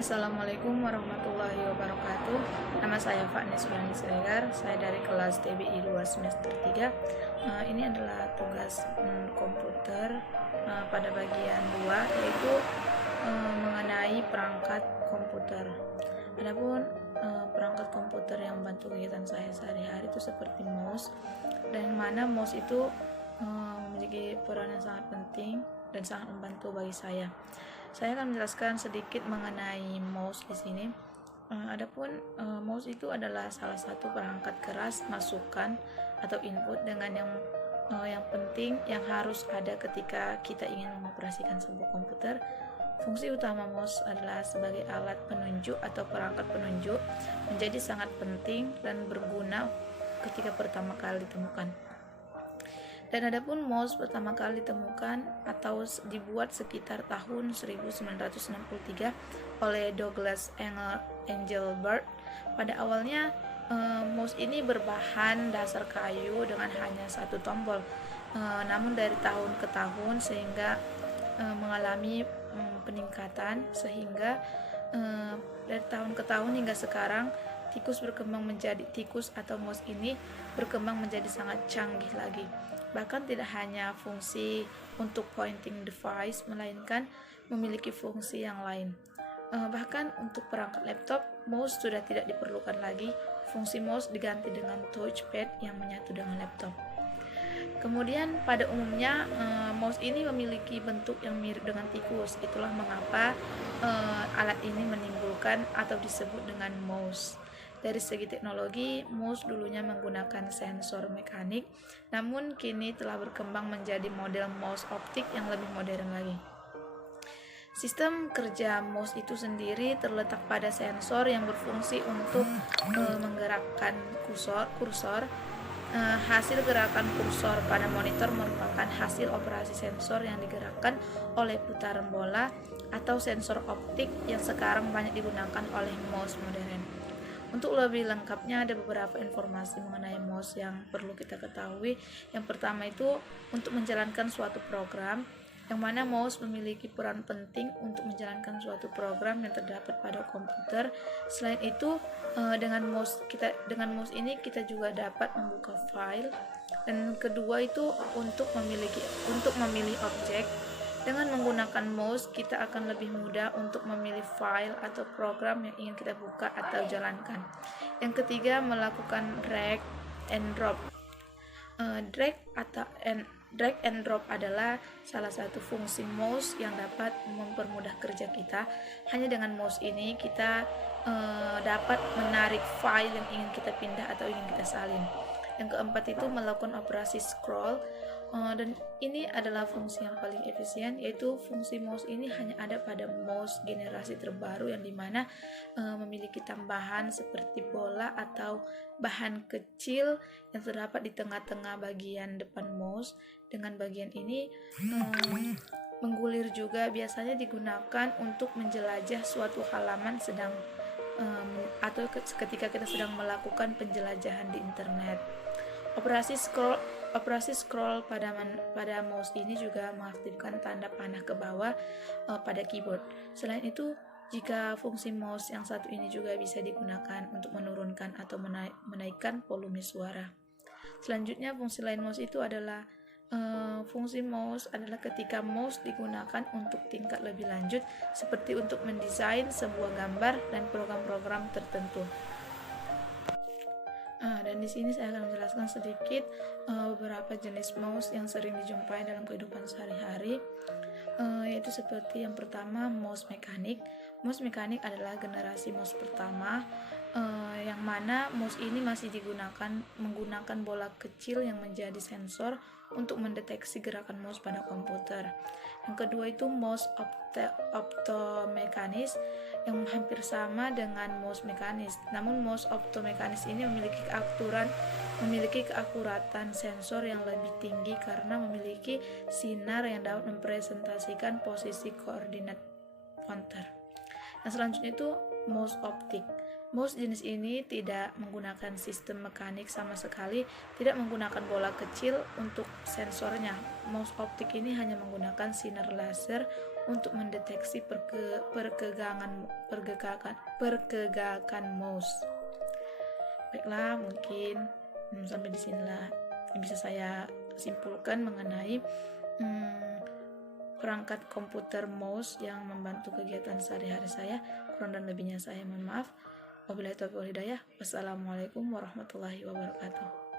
Assalamualaikum warahmatullahi wabarakatuh. Nama saya Fani Sulani Siregar. Saya dari kelas TBI 2 semester 3. Ini adalah tugas komputer pada bagian 2, yaitu mengenai perangkat komputer. Adapun perangkat komputer yang membantu kegiatan saya sehari-hari itu seperti mouse, dan mana mouse itu memiliki peran yang sangat penting dan sangat membantu bagi saya. Saya akan menjelaskan sedikit mengenai mouse di sini. Adapun mouse itu adalah salah satu perangkat keras masukan atau input dengan yang penting yang harus ada ketika kita ingin mengoperasikan sebuah komputer. Fungsi utama mouse adalah sebagai alat penunjuk atau perangkat penunjuk, menjadi sangat penting dan berguna ketika pertama kali ditemukan. Dan adapun mouse pertama kali ditemukan atau dibuat sekitar tahun 1963 oleh Douglas Engelbart. Pada awalnya mouse ini berbahan dasar kayu dengan hanya satu tombol. Namun dari tahun ke tahun sehingga mengalami peningkatan, sehingga dari tahun ke tahun hingga sekarang tikus atau mouse ini berkembang menjadi sangat canggih lagi. Bahkan tidak hanya fungsi untuk pointing device, melainkan memiliki fungsi yang lain. Bahkan untuk perangkat laptop, mouse sudah tidak diperlukan lagi. Fungsi mouse diganti dengan touchpad yang menyatu dengan laptop. Kemudian pada umumnya mouse ini memiliki bentuk yang mirip dengan tikus. Itulah mengapa alat ini menimbulkan atau disebut dengan mouse. Dari segi teknologi, mouse dulunya menggunakan sensor mekanik, namun kini telah berkembang menjadi model mouse optik yang lebih modern lagi. Sistem kerja mouse itu sendiri terletak pada sensor yang berfungsi untuk menggerakkan kursor. Hasil gerakan kursor pada monitor merupakan hasil operasi sensor yang digerakkan oleh putaran bola atau sensor optik yang sekarang banyak digunakan oleh mouse modern. Untuk lebih lengkapnya ada beberapa informasi mengenai mouse yang perlu kita ketahui. Yang pertama itu untuk menjalankan suatu program, yang mana mouse memiliki peran penting untuk menjalankan suatu program yang terdapat pada komputer. Selain itu dengan mouse ini kita juga dapat membuka file. Dan kedua itu untuk memilih objek. Dengan menggunakan mouse, kita akan lebih mudah untuk memilih file atau program yang ingin kita buka atau jalankan. Yang ketiga, melakukan drag and drop. Drag and drop adalah salah satu fungsi mouse yang dapat mempermudah kerja kita. Hanya dengan mouse ini kita dapat menarik file yang ingin kita pindah atau ingin kita salin. Yang keempat itu melakukan operasi scroll. Dan ini adalah fungsi yang paling efisien, yaitu fungsi mouse ini hanya ada pada mouse generasi terbaru yang dimana memiliki tambahan seperti bola atau bahan kecil yang terdapat di tengah-tengah bagian depan mouse. Dengan bagian ini menggulir juga biasanya digunakan untuk menjelajah suatu halaman atau ketika kita sedang melakukan penjelajahan di internet. Operasi scroll pada mouse ini juga mengaktifkan tanda panah ke bawah pada keyboard. Selain itu, jika fungsi mouse yang satu ini juga bisa digunakan untuk menurunkan atau menaikkan volume suara. Selanjutnya, fungsi lain mouse itu adalah ketika mouse digunakan untuk tingkat lebih lanjut, seperti untuk mendesain sebuah gambar dan program-program tertentu. Dan di sini saya akan menjelaskan sedikit beberapa jenis mouse yang sering dijumpai dalam kehidupan sehari-hari, yaitu seperti yang pertama, mouse mekanik. Mouse mekanik adalah generasi mouse pertama, yang mana mouse ini masih menggunakan bola kecil yang menjadi sensor untuk mendeteksi gerakan mouse pada komputer. Yang kedua itu mouse optomekanis, yang hampir sama dengan mouse mekanis. Namun mouse optomekanis ini memiliki keakuratan sensor yang lebih tinggi karena memiliki sinar yang dapat mempresentasikan posisi koordinat pointer. Yang selanjutnya itu mouse optik. Mouse jenis ini tidak menggunakan sistem mekanik sama sekali, tidak menggunakan bola kecil untuk sensornya. Mouse optik ini hanya menggunakan sinar laser untuk mendeteksi pergegakan mouse. Baiklah, mungkin sampai di sinilah yang bisa saya simpulkan mengenai perangkat komputer mouse yang membantu kegiatan sehari-hari saya. Kurang dan lebihnya saya mohon maaf. Wabillahi taufiq wal hidayah. Wassalamualaikum warahmatullahi wabarakatuh.